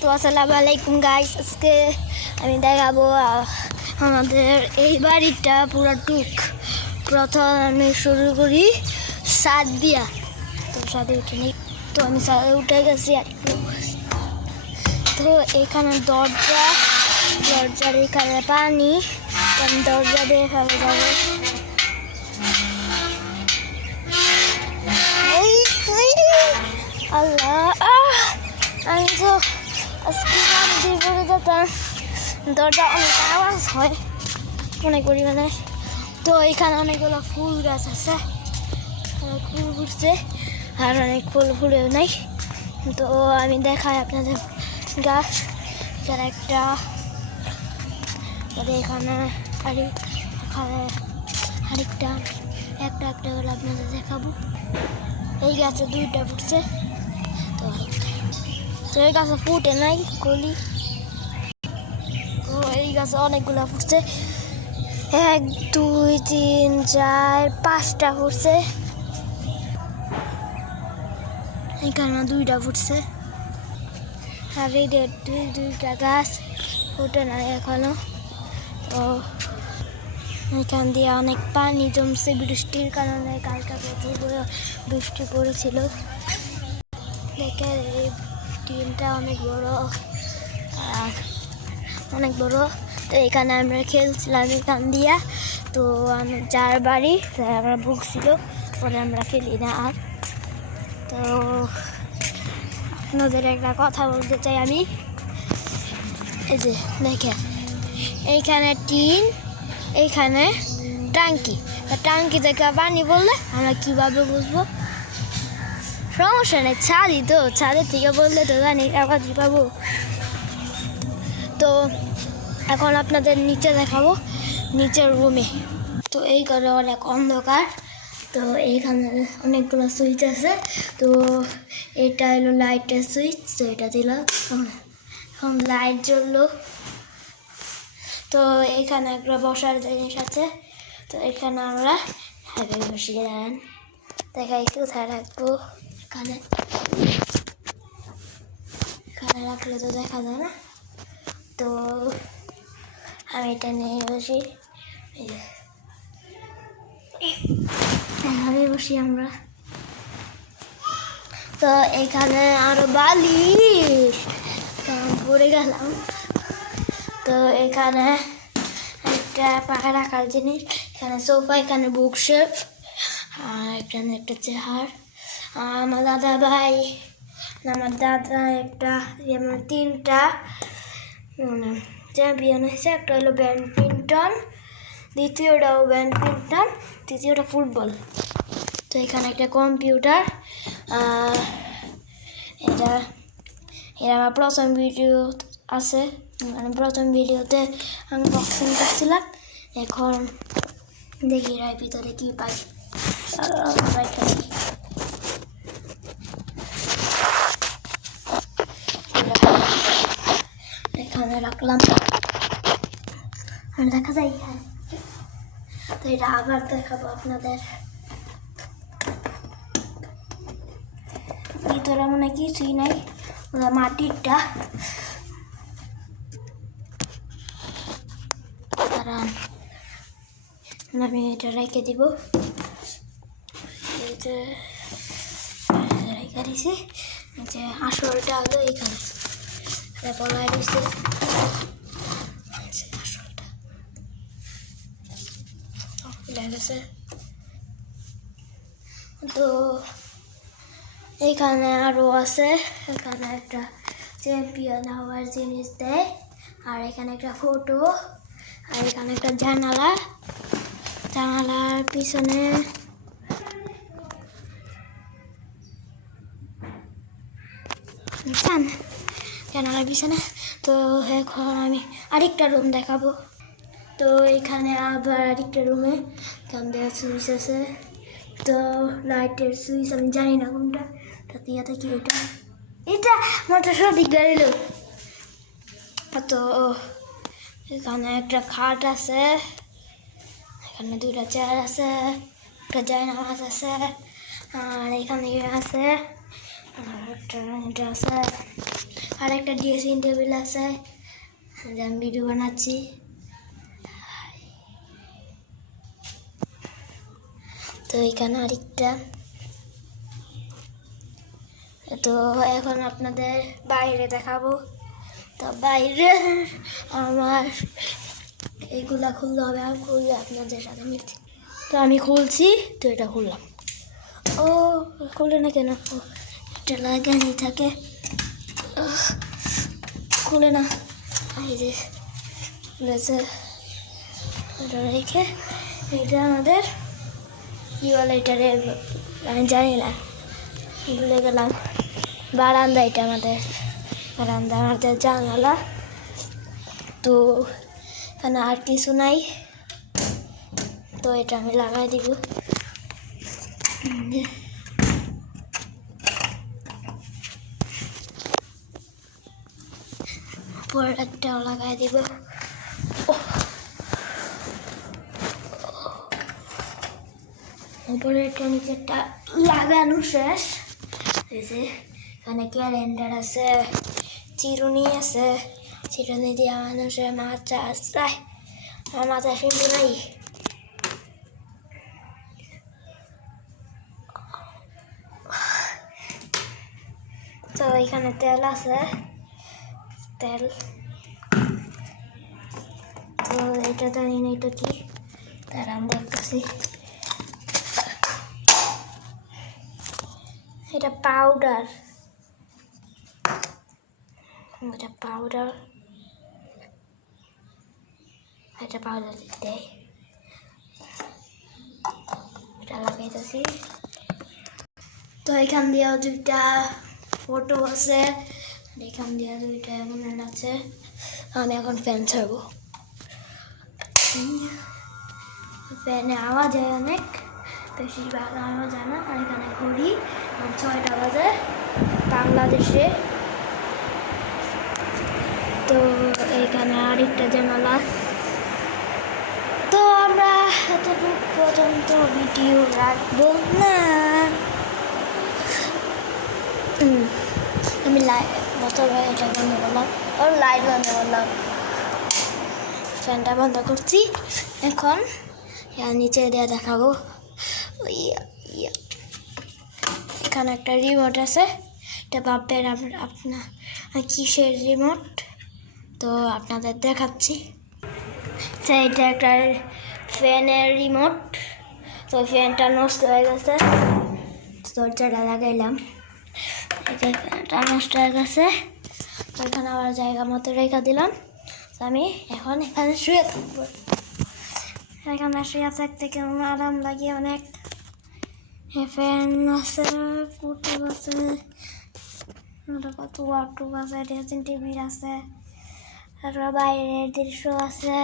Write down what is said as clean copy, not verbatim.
তো আসসালামু আলাইকুম গাইস, আজকে আমি দেখাবো আমাদের এই বাড়িটা পুরো টুক। প্রথম আমি শুরু করি ছাদ দিয়া। তো ছাদে উঠে নিই, তো আমি ছাদে উঠে গেছি আর তো এখানে দরজার এখানে পানি, আমি দরজা দিয়ে ফেলে যাবো। আল্লাহ, আমি তো আজকে দিয়ে পড়ে যেতাম। দরজা অনেক আওয়াজ হয় অনেক পরিমাণে। তো এখানে অনেকগুলো ফুল গাছ আছে, অনেক ফুল ফুটছে আর অনেক ফুল ফুলেও নাই। তো আমি দেখাই আপনাদের গাছ। এখানে একটা এখানে আরেকটা একটা করে আপনাদের দেখাবো। এই গাছে দুইটা ফুটছে, তো এই গাছে ফুটে নাই কলি। এই গাছে অনেকগুলো ফুটছে, 1 2 3 4 5টা ফুটছে। এখানে 2টা ফুটছে আর এই দুইটা গাছ ফুটে নাই এখনো। তো এখান দিয়ে অনেক পানি জমছে বৃষ্টির কারণে। কালটা প্রচুর বৃষ্টি পড়েছিল। দেখে এই টিনটা অনেক বড় আর অনেক বড়। তো এখানে আমরা খেলছিলাম এখান দিয়া। তো আমি যার বাড়ি আমরা ভুগছিল, পরে আমরা খেলি না আর। তো আপনাদের একটা কথা বলতে চাই আমি। এই যে দেখেন, এইখানে টিন, এইখানে টাঙ্কি থেকে পানি বললে আমরা কীভাবে বুঝবো? সমস্যা নেই, ছাদের থেকে বললে তো জানি আবার পাবো। তো এখন আপনাদের নিচে দেখাবো, নিচের রুমে। তো এই করে অনেক অন্ধকার। তো এইখানে অনেকগুলো সুইচ আছে। তো এটা হলো লাইটের সুইচ, তো এটা দিলাম, এখন লাইট জ্বললো। তো এখানে একটা বসার জিনিস আছে। তো এখানে আমরা বসিয়ে দেন দেখাই কোথায় রাখবো। এখানে রাখলে তো দেখা যায় না। তো আমি এটা নিয়ে বসি, এভাবে বসি আমরা। তো এখানে আরো বালিশ, পড়ে গেলাম। তো এখানে একটা পাখা রাখার জিনিস, এখানে সোফা, এখানে বুকশেলফ আর এখানে একটা চেয়ার। আমার দাদা একটা 3টা চ্যাম্পিয়ন হয়েছে। একটা হলো ব্যাডমিন্টন, দ্বিতীয়টাও ব্যাডমিন্টন, তৃতীয়টা ফুটবল। তো এখানে একটা কম্পিউটার। এটা আমার প্রথম ভিডিও আছে, মানে প্রথম ভিডিওতে আনবক্সিং করছিলাম। এখন দেখি এর ভিতরে কি পাই। এখানে রাখলাম, দেখা যায়। তো এটা আবার দেখাবো আপনাদের। ভিতরে মনে কিছুই নাই, ওটা মাটিরটা। আমি এটা রেখে দিব, রেখে দিছি। যে আসলটা হলো এইখানে বলাই দিচ্ছে, আসলটা লেগেছে। তো এইখানে আরো আছে, এখানে একটা চ্যাম্পিয়ন হওয়ার জিনিস দেয়, আর এখানে একটা ফটো, আর এখানে একটা জানালার পিছনে তো এখন আমি আরেকটা রুম দেখাবো। তো এখানে আবার আরেকটা রুমে এখান থেকে সুইচ আছে। তো লাইটের সুইচ আমি জানি না কোনটা, দিয়ে থাকি এটা মোটা সঠিক গাড়িল। তো এখানে একটা খাট আছে, এখানে 2টা চেয়ার আছে, একটা জায়নামাজ আছে, আর এখানে আছে আর একটা আছে। আর একটা ড্রেসিং টেবিল আছে, আমি ভিডিও বানাচ্ছি। তো এখানে আরেকটা। তো এখন আপনাদের বাইরে দেখাবো। তো বাইরে আমার এইগুলা খুলতে হবে, আমি খুললে আপনাদের সাথে মিলছি। তো আমি খুলছি, তো এটা খুললাম। ও খুলে না কেন, এটা লাগানি থাকে, খুলে না। এই যে খুলেছে, এটা রেখে এটা আমাদের কি বলে, এটারে আমি জানি না, ভুলে গেলাম। বারান্দা, এটা আমাদের বারান্দা, আমাদের জানালা। তো এখানে আর কিছু নাই, তো এটা আমি লাগাই দিব। পরেরটাও লাগাই দিব। উপরেরটা নিচেরটা লাগানো শেষ। এই যে এখানে ক্যালেন্ডার আছে, চিরুনি আছে, চিরুনি দিয়ে মানুষের মাথা আসছে। আমার মাথা শুনতে নাই। তো এখানে তেল আছে, তেল। তো এটা জানি না এটা কি, তার আমি দেখতেছি। এটা পাউডার, এটা পাউডার, এটা পাউডার দিতে এটা লাগাইতেছি। তো এখান দিয়েও দুইটা ফটো আছে, এখান দিয়ে দুইটা এমন আছে। আমি এখন ফ্যান ছাড়বো, ফ্যানে আওয়াজ হয় অনেক, বেশিরভাগ আওয়াজ হয় না। আর এখানে ঘড়ি 6টা বাজে বাংলাদেশে। তো এখানে আরেকটা জানালা। তো আমরা এতটুকু পর্যন্ত ভিডিও রাখবো না। আমি লাইট এটা বন্ধ করলাম, আর লাইট বন্ধ করলাম, ফ্যানটা বন্ধ করছি। এখন নিচে দিয়ে দেখাবো। এখানে একটা রিমোট আছে, এটা ভাববেন আপনার কিসের রিমোট, তো আপনাদের দেখাচ্ছি। এটা একটা ফ্যানের রিমোট। তো ফ্যানটা নষ্ট হয়ে গেছে, দরজাটা লাগাইলাম, ফ্যানটা নষ্ট হয়ে গেছে। তো এখানে আবার জায়গা মতো রেখে দিলাম। তো আমি এখন এখানে শুয়ে থাকবো। এখানে শুয়ে থাকতে কেমন আরাম লাগে অনেক। ফ্যান আছে, পুতুল আছে, কত ওয়ার্ডরোব আছে, ড্রেসিং টেবিল আছে, তারপর বাইরের দৃশ্য আছে।